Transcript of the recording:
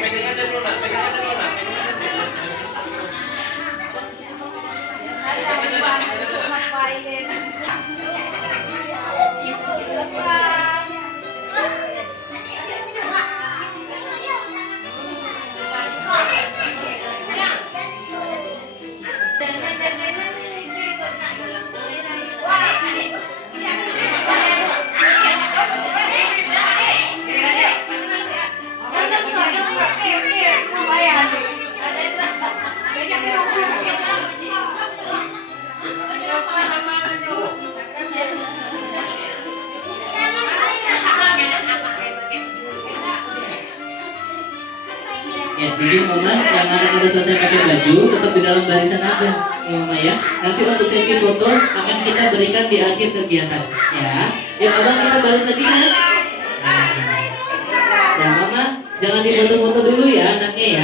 Pegang aja dulu nak, pegang aja dulu nak. Ya, jadi Mama yang anak harus selesai pakai baju tetap di dalam barisan aja, ya Mama ya. Nanti untuk sesi foto akan kita berikan di akhir kegiatan, ya. Ya, Abang kita baris lagi sana. Nah, ya Mama, jangan difoto-foto dulu ya anaknya ya.